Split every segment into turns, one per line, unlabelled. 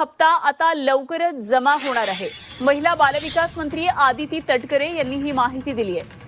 हप्ता आता लवकरच जमा होणार आहे. महिला बालविकास मंत्री आदिती तटकरे यांनी ही माहिती दिली आहे.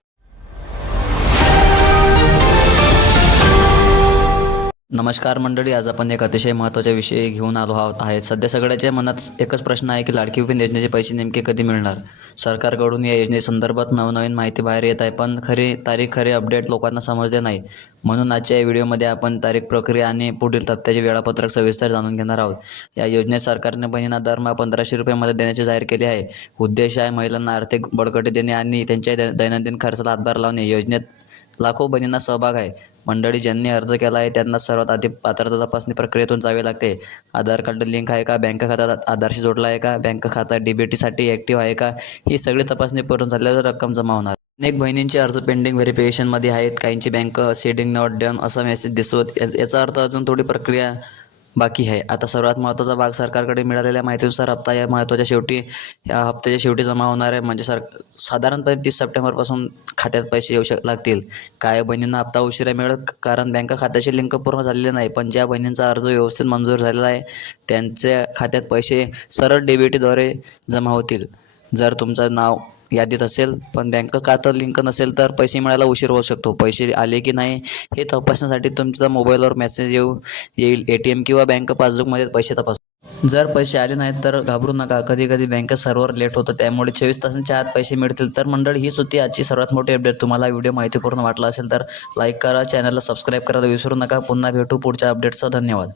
नमस्कार मंडळी आज आपण एक अतिशय महत्त्वाचा विषय घेऊन आलो आहोत. आहे. सध्या सगळ्याच्या मनात एकच प्रश्न आहे की लाडकी बहीण योजनेचे पैसे नेमके कधी मिळणार? सरकारकडून या योजनेसंदर्भात नवनवीन माहिती बाहेर येत आहे पण खरी तारीख खरे अपडेट लोकांना समजले नाही. म्हणून आजच्या या व्हिडिओमध्ये आपण तारीख प्रक्रिया आणि पुढील तप्त्याचे वेळापत्रक सविस्तर जाणून घेणार आहोत. या योजनेत सरकारने बहिणींना दरमहा पंधराशे रुपये मदत देण्याचे जाहीर केले आहे. उद्देश आहे महिलांना आर्थिक बळकटी देणे आणि त्यांच्या दैनंदिन खर्चाला हातभार लावणे. योजनेत लाखो बहिणींना सहभाग आहे. मंडळी ज्यांनी अर्ज केला आहे त्यांना सर्वात आधी पात्रता तपासणी प्रक्रियेतून जावे लागते. आधार कार्ड लिंक आहे का? बँक खाता आधारशी जोडला आहे का? बँक खाता डीबीटीसाठी ॲक्टिव्ह आहे का? ही सगळी तपासणी पूर्ण झाल्यावर रक्कम जमा होणार. अनेक बहिणींचे अर्ज पेंडिंग व्हेरिफिकेशनमध्ये आहेत. काहींची बँक सेडिंग नॉट डन असा मेसेज दिसतो. याचा अर्थ अजून थोडी प्रक्रिया बाकी आहे. आता सर्वात महत्त्वाचा भाग सरकारकडे मिळालेल्या माहितीनुसार हप्ता या महत्त्वाच्या शेवटी या हप्त्याच्या शेवटी जमा होणार आहे. म्हणजे सर साधारणपणे तीस सप्टेंबरपासून खात्यात पैसे येऊ शक लागतील. काय बहिणींना हप्ता उशिरा मिळत कारण बँक खात्याची लिंक पूर्ण झालेले नाही. पण ज्या बहिणींचा अर्ज व्यवस्थित मंजूर झालेला आहे त्यांच्या खात्यात पैसे सरळ डेबिटीद्वारे जमा होतील. जर तुमचं नाव यादीत असेल पण बँक खातं लिंक नसेल तर पैसे मिळायला उशीर होऊ शकतो. पैसे आले की नाही हे तपासण्यासाठी तुमचा मोबाईलवर मेसेज येऊ येईल. ए टी एम किंवा बँक पासबुकमध्ये पैसे तपास. जर पैसे आले नाहीत तर घाबरू नका. कधी कधी बँक सर्व्हर लेट होतं. त्यामुळे चोवीस तासांच्या आत पैसे मिळतील. तर मंडळ ही होती आजची सर्वात मोठी अपडेट तुम्हाला व्हिडिओ माहितीपूर्ण वाटला असेल तर लाईक करा. चॅनलला सबस्क्राईब करायला विसरू नका. पुन्हा भेटू पुढच्या अपडेट्सचा धन्यवाद.